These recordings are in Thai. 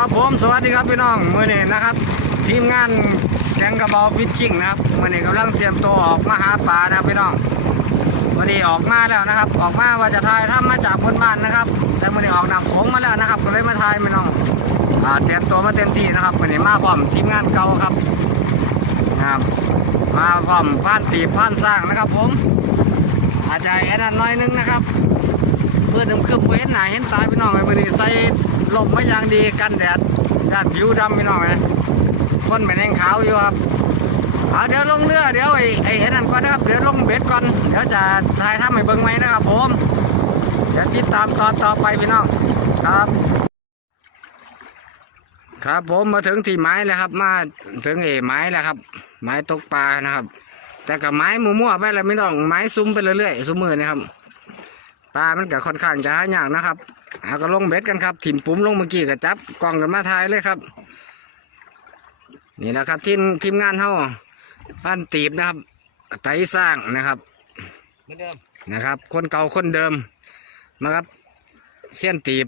ครับผมสวัสดีครับพี่น้องมื่อนี้นะครับ ทีมงานแกงกระเบาฟิชชิ่งนะครับมื่อนี้กำลังเตรียมตัวออกมาหาปลานะพี่น้องวันนี้ออกมาแล้วนะครับ ออกมาว่าจะทายถ้ามาจากบนบ้านนะครับ แต่มื่อนี้ออกนำโค้งมาแล้วนะครับ ก็เลยมาทายพี่น้องเตรียมตัวมาเต็มที่นะครับมื่อนี้มาพร้อมทีมงานเก่าครับนะครับ มาพร้อมผ่านตีผ่านสร้างนะครับ ผม อาจจะแอดนน้อยนึงนะครับ เพื่อน้ำคืบเห็นหนาเห็นตาพี่น้องไอ้มื่อนี้ใส่ ลมไมาอย่างดีกันแดดด้านผิวดำพี่น้องไอ้คนเป็นแห้งขาวอยู่ครับเอาเดี๋ยวลงเรือเดี๋ยวไอ้ไอ้นั่นก่อนนะครับเดี๋ยวลงเบ็ดก่อนเดี๋ยวจะถ่ายทำให้เบิ่งไหมนะครับผมเดี๋ยวติดตามตอนต่อไปพี่น้องครับ ครับผมมาถึงที่ไม้แล้วครับ มาถึงเอไม้แล้วครับ ไม้ตกปลานะครับ แต่กับไม้มั่วๆไปแล้วไม่ต้องไม้ซุ้มไปเรื่อยๆซุ้มมือนะครับปลามันก็ค่อนข้างจะหายากนะครับ เอาก็ลงเบ็ดกันครับ ถิ่มปุ้มลงเมื่อกี้ก็จับกล้องกันมาถ่ายเลยครับ นี่นะครับทีมทีมงานเฮาบ้านตีบนะครับ ไตสร้างนะครับเหมือนเดิมนะครับ คนเก่าคนเดิมมาครับเส้ยนตีบ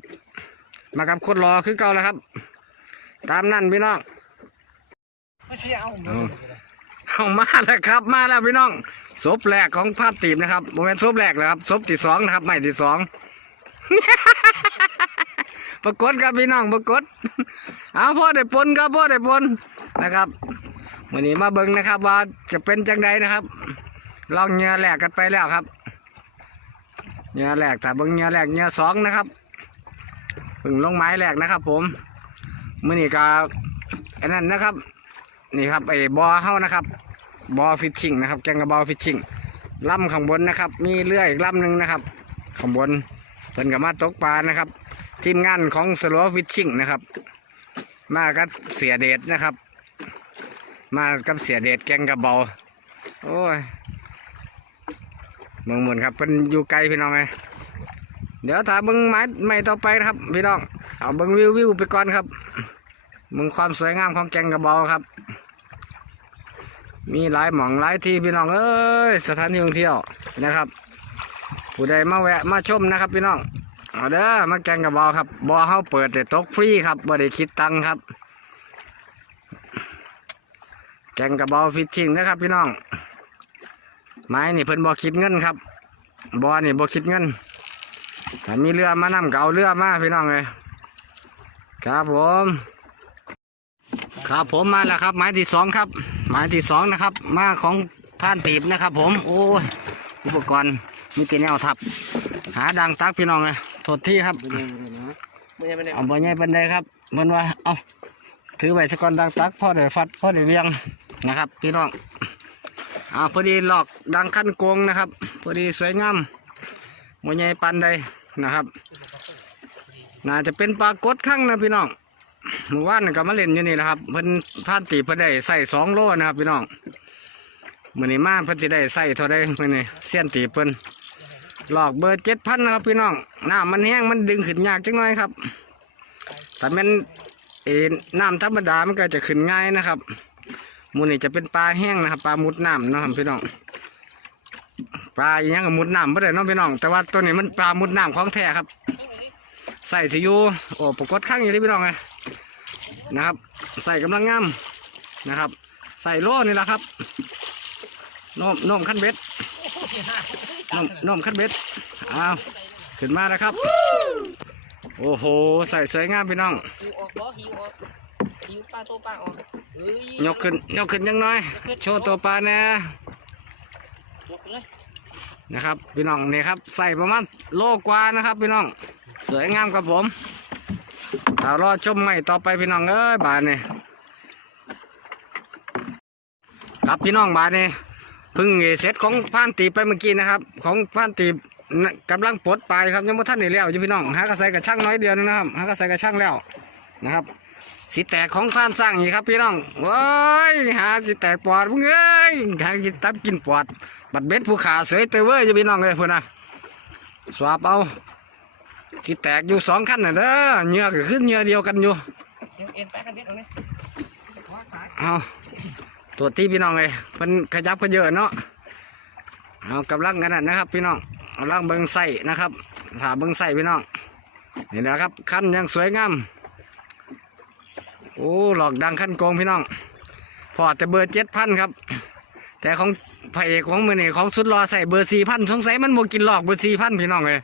มากับคนรอคือเก่าแล้วครับ ตามนั่นพี่น้องไม่ใช่เอาเอาเอามาแล้วครับ มาแล้วพี่น้องศพแรกของภาพตีบนะครับโมเมนต์ศพแรกเลยครับศพที่สองนะครับไม่ที่สอง ปรากฏครับพี่น้องปรากฏเอาพ่อได้ปนครับพ่อได้ปนนะครับวันนี้มาเบิ่งนะครับ ว่าจะเป็นจังใดนะครับ ลองเงือแหลกกันไปแล้วครับเงือแหลกแต่เบิ่งเงือแหลกเงือสองนะครับเพึ่งลงไม้แหลกนะครับ ผมมื่อนี้ก็อันนั้นนะครับ นี่ครับไอ้บอเฮานะครับบอฟิชชิงนะครับ แกงกระบอฟิชชิงล่ำข้างบนนะครับ มีเรืออีกล่ำหนึ่งนะครับข้างบนเพิ่นกับมาตกปลานะครับ ทีมงานของสโลฟิชชิงนะครับ มากับเสียเดชนะครับ มากับเสียเดชแกงกระเบาโอ้ยเมืองหมุนครับเป็นอยู่ไกลพี่น้องไงเดี๋ยวถ้าเบิ้งไม้ไม้ต่อไปนะครับ พี่น้องเอาเบิ้งวิววิวไปก่อนครับมึงความสวยงามของแกงกระเบาครับ มีหลายหม่องหลายที่พี่น้องเอ้ยสถานที่ท่องเที่ยวนะครับ ผู้ใดมาแวะมาชมนะครับ พี่น้อง เอาเด้อมาแกงกระเบาครับบอเฮาเปิดแต่ตกฟรีครับบ่ได้คิดตังครับ แกงกระเบาฟิชชิ่งนะครับ พี่น้อง ไม้นี่เพิ่นบ่คิดเงินครับบอนี่บ่คิดเงินถ้ามีเรือมานำก็เอาเรือมาพี่น้องเลยครับผม ครับผมมาแล้วครับ ไม้ที่สองครับ ไม้ที่สองนะครับ มาของท่านตีบนะครับ ผม โอ้ยอุปกรณ์มีแต่แนวทับ หาดังตักพี่น้องเลย โทษที่ครับไม่ใช่ไม่ได้เอาบ่ใหญ่ปันใดครับเพิ่นว่าเอาถือไว้สกอนดังตักพ่อได้ฟัดพ่อได้เวียงนะครับ พี่น้องเอาพอดีหลอกดังขั้นโกงนะครับ พอดีสวยงามบ่ใหญ่ปันใดนะครับ น่าจะเป็นปลากดข้างนะพี่น้องเมื่อวานก็มาเล่นอยู่นี่แหละครับเพิ่นท่านตีเพิ่นได้ใส่สองโลนะครับ พี่น้องมื้อนี้มาเพิ่นสิได้ใส่เท่าใดมื้อนี้เสี้ยนตีเพิ่น หลอกเบอร์เจ็ดพันนะครับพี่น้องน้ำมันแห้งมันดึงขึ้นยากจังน่อยครับแต่มันเออน้ำธรรมดามันก็จะขึ้นง่ายนะครับมื้อนี้จะเป็นปลาแห้งนะครับปลามุดน้ำนะครับพี่น้องปลาอีหยังกับมุดน้ำบ่ได้น้องพี่น้อง แต่ว่าตัวนี้มันปลามุดน้ำของแท้ครับ ใส่สิยูโอ้ปรากฏข้างอยู่ที่พี่น้องไงนะครับ ใส่กำลังงามนะครับ ใส่โล่นี่แหละครับนมนมขั้นเบ็ด นมนมขั้นเบ็ดอ้าวขึ้นมาแล้วครับ โอ้โห ใส่สวยงามพี่น้อง หิวออกบ่หิวออกหิวปลาตัวปลาออกเฮ้ยยกขึ้นยกขึ้นยังน้อย โชว์ตัวปลาแน่ยกเลยนะครับพี่น้องนี่ครับใส่ประมาณโลกว่านะครับ พี่น้องสวยงามครับผมเอารอชมใหม่ต่อไปพี่น้องเอ้ยบานนี่ครับพี่น้องบานนี่เพึ่งเสร็จของพานตีไปเมื่อกี้นะครับ ของพานตีกำลังปลดปลายครับยังไม่ทันได้แล้วอยู่พี่น้องหากระใส่กระช่างน้อยเดียวนึงนะครับหากระใส่กระช่างแล้วนะครับสิแตกของพานสร้างนี่ครับพี่น้องว้ายหาสิแตกปอดมึงเอ้ยหาสิตับกินปอด บัดเบ็ดผู้ขาเสยเตยเว้ยอยู่พี่น้องเลยพุ่นนะสวาบเอาสิแตกอยู่สองขั้นน่ะเด้อเหงื่อก็ขึ้นเหงื่อเดียวกันอยู่เดี๋ยวเอ็นไปกันเด็ดเอาเลยเอา ตัวที่พี่น้องเลยเพิ่นขยับก็เยอะเนาะเอากำลังกันนะครับ พี่น้องกำลังเบิ้งใส่นะครับถาเบิ้งใส่พี่น้องนี่แหละครับขั้นยังสวยงามโอ้หลอกดังขั้นโกงพี่น้องพอแต่เบอร์เจ็ดพันครับ แต่ของพระเอกของมือนี่ของสุดรอใส่เบอร์สี่พันสงสัยมันโมกินหลอกเบอร์สี่พันพี่น้องเลย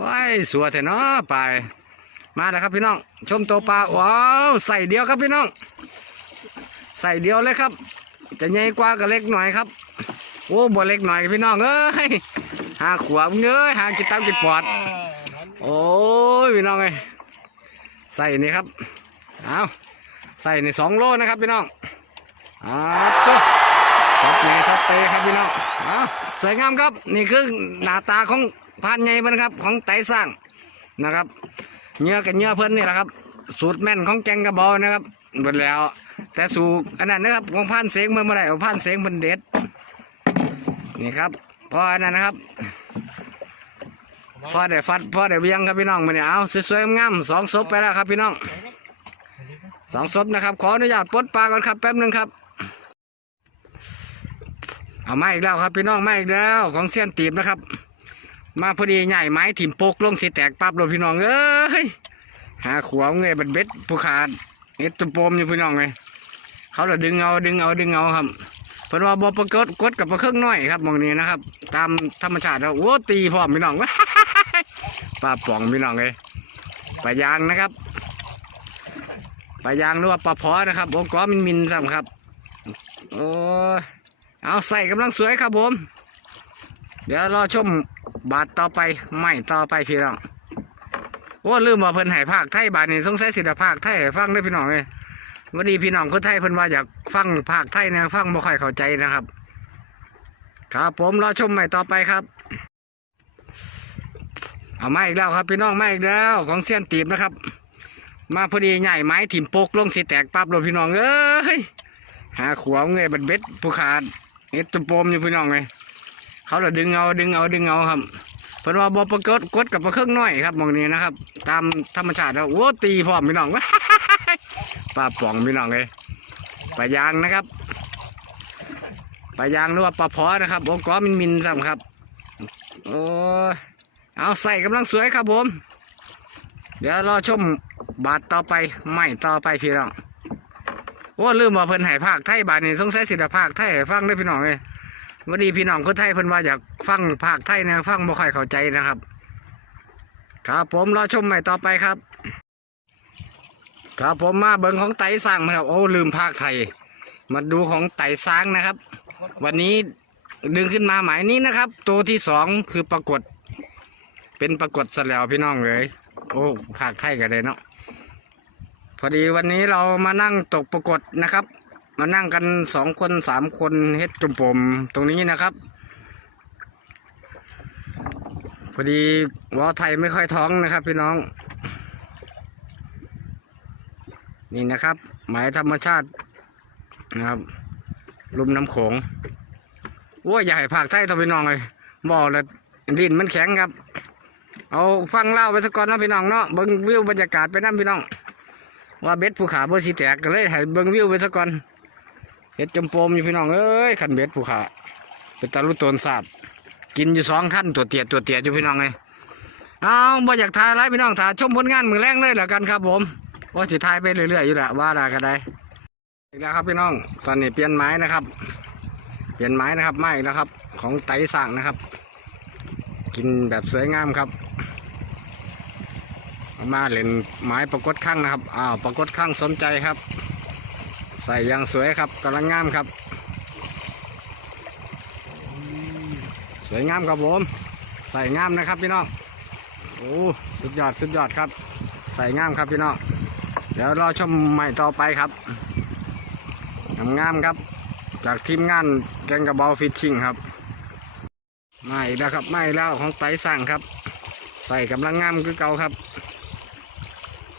ว้ายสัวแต่เนาะไป มาแล้วครับพี่น้อง ชมตัวปลาว้าวใส่เดียวครับพี่น้อง ใส่เดียวเลยครับ จะใหญ่กว่ากับเล็กหน่อยครับ โอ้บ่เล็กหน่อยพี่น้องเอ้ยหาขวบเงยหากินตามกินปอด โอ้ยพี่น้องเอ้ยใส่นี่ครับเอาใส่ในสองโลนะครับพี่น้องอ้าวจุ๊บสับไงสับเตะครับพี่น้องอ้าวสวยงามครับ นี่คือหน้าตาของพานใหญ่มันครับ ของไต่สร้างนะครับเนื้อกับเนื้อเพื่อนนี่แหละครับ สูตรแม่นของแกงกระบอกนะครับหมดแล้ว แต่สูตรอันนั้นนะครับของพานเสียงเมื่อเมื่อไหร่พานเสียงมันเด็ดนี่ครับพออันนั้นนะครับพ่อได้ฟัดพ่อได้เวียงครับพี่น้องมาเนี่ยเอาสวยๆงามๆสองศพไปแล้วครับพี่น้องสองศพนะครับ ขออนุญาตปลดปลาก่อนครับแป๊บหนึงครับ เอามาอีกแล้วครับพี่น้องมาอีกแล้ว ของเสี้ยนตีบนะครับ มาพอดีใหญ่ไม้ถิ่มโปกลงสิแตกปั๊บเลยพี่น้องเอ้ยหาขวาวเงยบัดเบ็ดผู้ขาดเอ็ดตุโปมอยู่พี่น้องเลย เขาเลยดึงเอาดึงเอาดึงเอาครับเพราะว่าบอประกดกดกับประเครื่องน้อยครับมองนี้นะครับ ตามธรรมชาติแล้วโอ้ตีพร้อมพี่น้องปลาป่องพี่น้องเลยปลายางนะครับปลายางหรือว่าปลาพอนะครับโอ้ก้อมินมินซ้ำครับโอ้เอาใส่กำลังสวยครับผม เดี๋ยวรอชมบาทต่อไปไม่ต่อไปพี่น้องโอ้ลืมว่าเพิ่นหายภาคไทยบาทนี่สงสัยสิทธิภาคไทยฟังได้พี่น้องเลย วันนี้พี่น้องคนไทยเพิ่นว่าอยากฟังภาคไทยนะฟังบ่ค่อยเข้าใจนะครับ ครับผมรอชมใหม่ต่อไปครับ เอามาอีกแล้วครับ พี่น้องมาอีกแล้ว ของเสี้ยนตีบนะครับ มาพอดีใหญ่ไม้ถิ่มโปกลงสิแตกปั๊บเลยพี่น้องเอ้ยหาขวาวเงยบัดเบ็ดผู้ขาดเอ็ดตุโปมอยู่พี่น้องเลยเขาเลยดึงเอาดึงเอาดึงเอาครับเพราะว่าบอประกดกดกับประเครื่องน้อยครับมองนี้นะครับ ตามธรรมชาติแล้วโอ้ตีพร้อมพี่น้อง ปลาป่องพี่น้องเลยปลายางนะครับปลายางหรือว่าปลาพอนะครับโอ้ก้อมินมินซ้ำครับโอ้เอาใส่กำลังสวยครับผม เดี๋ยวรอชมบาทต่อไปไม่ต่อไปพี่น้องโอ้ลืมว่าเพิ่นหายภาคไทยบาทนี่สงสัยสิทธภาคไทยฟังได้พี่น้องเลยวันนี้พี่น้องคนไทยเพิ่นว่าอยากฟังภาคไทยนะฟังบ่ค่อยเข้าใจนะครับ ครับผมรอชมใหม่ต่อไปครับ ครับผมมาเบิ่งของไต่สร้างมาครับ โอ้ลืมภาคไทย มาดูของไต่ช้างนะครับ วันนี้ดึงขึ้นมาหมายนี้นะครับ ตัวที่สองคือปรากฏ เป็นปรากฏสแล้วพี่น้องเลยโอ้ภาคไทยกันเลยเนาะพอดีวันนี้เรามานั่งตกปรากฏนะครับ มานั่งกันสองคนสามคนเฮ็ดจุ่มผมตรงนี้นะครับ พอดีวอไทยไม่ค่อยท้องนะครับ พี่น้อง นี่นะครับหมายธรรมชาตินะครับลุ่มน้ำโขงโอ้ยใหญ่ภาคไทยทำพี่น้องเลยบอกเลยดินมันแข็งครับ เอาฟังเล่าไปสักก่อนนะพี่น้องเนาะเบิ้งวิวบรรยากาศไปนั่พี่น้อง ว่าเบ็ดภูขาบ่สิแตกก็เลยให้เบิ้งวิวไปสักก่อนเห็ดจมโปมอยู่พี่น้องเอ้ยขันเบ็ดภูขาเป็นตาลุตนศาสตร์กินอยู่สองขั้นตัวเตียตัวเตียอยู่พี่น้องเลยเอาบ่อยากถ่ายไรพี่น้องถ่ายชมผลงานมือแรงเลยแล้วกันครับผม ว่าสิถ่ายไปเรื่อยๆอยู่แหละว่าได้ก็ได้อีกแล้วครับพี่น้อง ตอนนี้เปลี่ยนไม้นะครับ เปลี่ยนไม้นะครับไม้แล้วครับ ของไตสั่งนะครับ กินแบบสวยงามครับมาเล่นไม้ประกดข้างนะครับอ้าวประกดข้างสนใจครับ ใส่อยางสวยครับกำลังงามครับ สวยงามครับผมใส่งามนะครับพี่น้องโอ้สุดยอดสุดยอดครับ ใส่งามครับพี่น้อง เดี๋ยวรอชมใหม่ต่อไปครับงามๆครับ จากทีมงานแกงกระบาฟิชชิ่งครับมาอีกแล้วครับมาอีกแล้วของไต่สั่งครับ ใส่กำลังงามคือเก่าครับ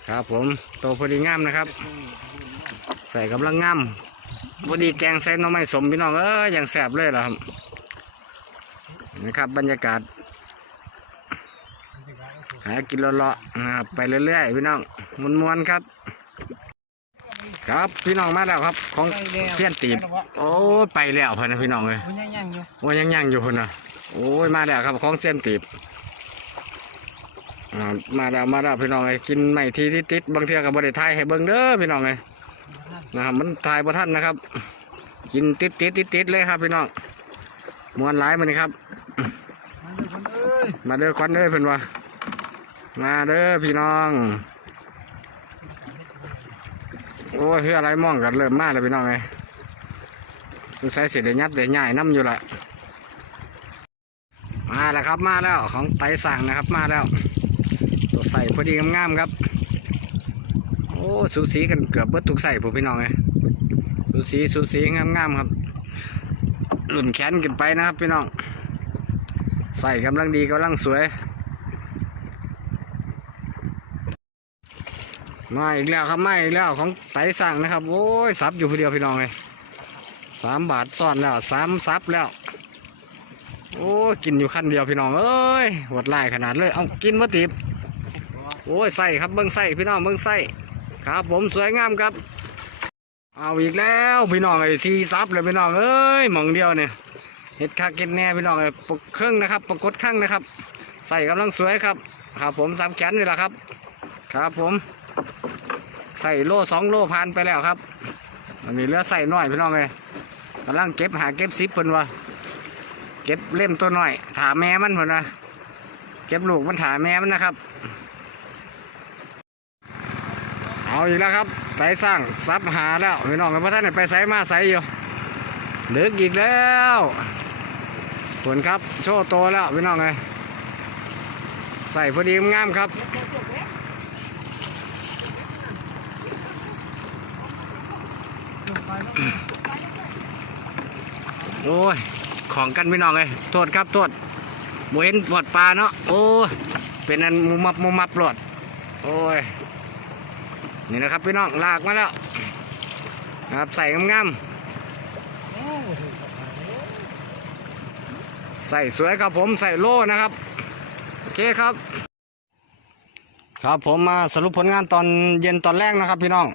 ครับผมโตพอดีงามนะครับ ใส่กำลังงามพอดีแกงใส่น้องไม้สมพี่น้องเอ้ยอย่างแสบเลยเหรอครับนะครับบรรยากาศ หากินเลาะๆนะครับไปเรื่อยๆพี่น้องมวนๆครับ ครับพี่น้องมาแล้วครับ ของเสี้ยนตีบโอ้ยไปแล้วพะนะพี่น้องเลยมันยังยังอยู่โอ้ยยังยังอยู่คนนะโอ้ยมาแล้วครับของเส้นตีบอ่ามาดาวมาดาวพี่น้องไอ้กินไม่ทีที่ติดบางเทื่อกับบริไทยให้เบิ่งเด้อพี่น้องไอ้นะครับมันทายบ่ทันนะครับ กินติดติดติดติดเลยครับพี่น้องมวนหลายมันครับ มาเด้อควันเด้อเพิ่นว่า มาเด้อพี่น้อง โอ้ยเฮืออะไรมองกันเริ่มมาแล้วพี่น้องไอ้ต้องใส่เสียเดี๋ยวยัดเดียใหญ่น้ำอยู่ละมาแล้วครับมาแล้วของไตสั่งนะครับมาแล้ว ตัวใส่พอดีงามๆครับ โอ้สูสีกันเกือบเบิดทุกใส่ผมพี่น้องไงสูสีสูสีงามๆครับหลุ่นแขนกันไปนะครับพี่น้อง ใส่กำลังดีกำลังสวย มาอีกแล้วครับมาอีกแล้วของไตสั่งนะครับ โอ้ยซับอยู่คนเดียวพี่น้องเลยสามบาทซ่อนแล้วสามซับแล้ว โอ้ยกินอยู่ขั้นเดียวพี่น้องเอ้ยหดลายขนาดเลยเอากินมาติบโอ้ยใส่ครับเบิ้งใส่พี่น้องเบิ้งใส่ครับ ผมสวยงามครับ เอาอีกแล้วพี่น้องไอ้ซีซับเลยพี่น้องเอ้ยหมองเดียวเนี่ยเห็ดคักเห็ดแน่พี่น้องไอ้ปกเครื่องนะครับปกกดข้างนะครับ ใส่กำลังสวยครับครับผมสามแขนนี่แหละครับ ครับผม ใส่โล่สองโล่พันไปแล้วครับอันนี้เหลือใส่น้อยพี่น้องเลยกำลังเก็บหาเก็บซิปเพิ่นว่าเก็บเล่มตัวหน่อย ถาแม่มันเพิ่นว่าเก็บลูกมันถาแม่มันนะครับ เอาอีกแล้วครับไปสร้างซับหาแล้วพี่น้องกับพ่อท่านได้ไปใส่มาใส่อยู่เหลืออีกแล้วผลครับ โชว์โตแล้วพี่น้องเลยใส่พอดีงามครับ โอ้ย ของกันพี่น้องเลยโทษครับโทษโมเห็นปอดปลาเนาะ โอ้ยเป็นอันมุมับมุมับปลอด โอ้ย นี่นะครับพี่น้องลากมาแล้วนะครับใส่งามๆใส่สวยครับผมใส่โล่นะครับ โอเคครับ ครับผมมาสรุปผลงานตอนเย็นตอนแรกนะครับพี่น้อง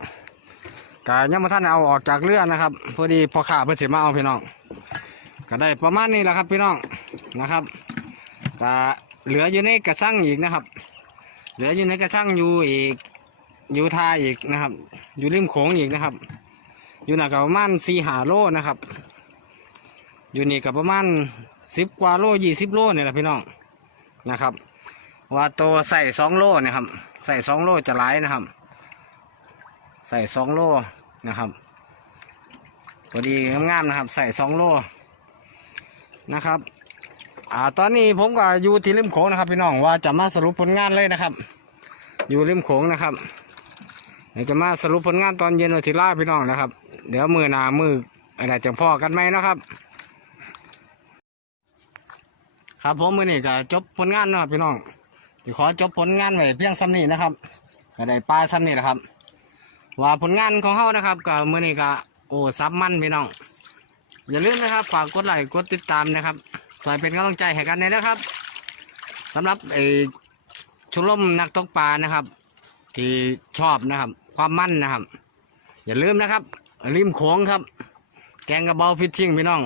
กายังมาท่านเอาออกจากเรือนะครับ พอดีพอขาเพื่อสิมาเอาพี่น้องก็ได้ประมาณนี้แหละครับพี่น้องนะครับก็เหลืออยู่ในกระชังอีกนะครับ เหลืออยู่ในกระชังอยู่อีกอยู่ท่าอีกนะครับ อยู่ริมโขงอีกนะครับ อยู่หนักประมาณสี่หาโลนะครับ อยู่นี่กับประมาณสิบกว่าโลยี่สิบโลนี่แหละพี่น้องนะครับ ว่าตัวใส่สองโลนะครับ ใส่สองโลจะหลายนะครับ ใส่สองโลนะครับพอดีงามๆนะครับ ใส่สองโลนะครับอ่าตอนนี้ผมก็อยู่ที่ริมโขงนะครับพี่น้องว่าจะมาสรุปผลงานเลยนะครับ อยู่ริมโขงนะครับเดี๋ยวจะมาสรุปผลงานตอนเย็นวันศิลาพี่น้องนะครับ เดี๋ยวมือหนามืออะไรจะพ่อกันไหมนะครับ ครับผมมือนี้ก็จบผลงานนะครับพี่น้องจะขอจบผลงานไว้เพียงซ้ำนี้นะครับก็ได้ปลาซ้ำนี้นะครับ ว่าผลงานของเขานะครับก็มือนี้ก็โอ้ซับมันพี่น้อง อย่าลืมนะครับฝากกดไลค์กดติดตามนะครับสอยเป็นกำลังใจให้กันเลยนะครับสำหรับไอ้ชมรมนักตกปลานะครับ ที่ชอบนะครับ ความมั่นนะครับ อย่าลืมนะครับริมโขงครับ แกงกระเบาฟิชชิ่งพี่น้อง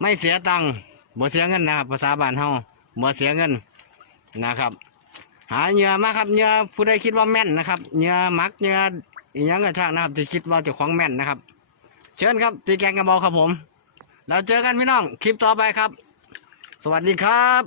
ไม่เสียตังค์บ่เสียเงินนะครับ ภาษาบ้านเฮาบ่เสียเงินนะครับ หาเหยื่อมาครับเหยื่อผู้ใดคิดว่าแม่นนะครับเหยื่อมักเหยื่อ อีหยังก็ช่างนะครับที่คิดว่าเจะของแม่นนะครับ เชิญครับตีแกงกระบอกครับผม เราเจอกันพี่น้องคลิปต่อไปครับ สวัสดีครับ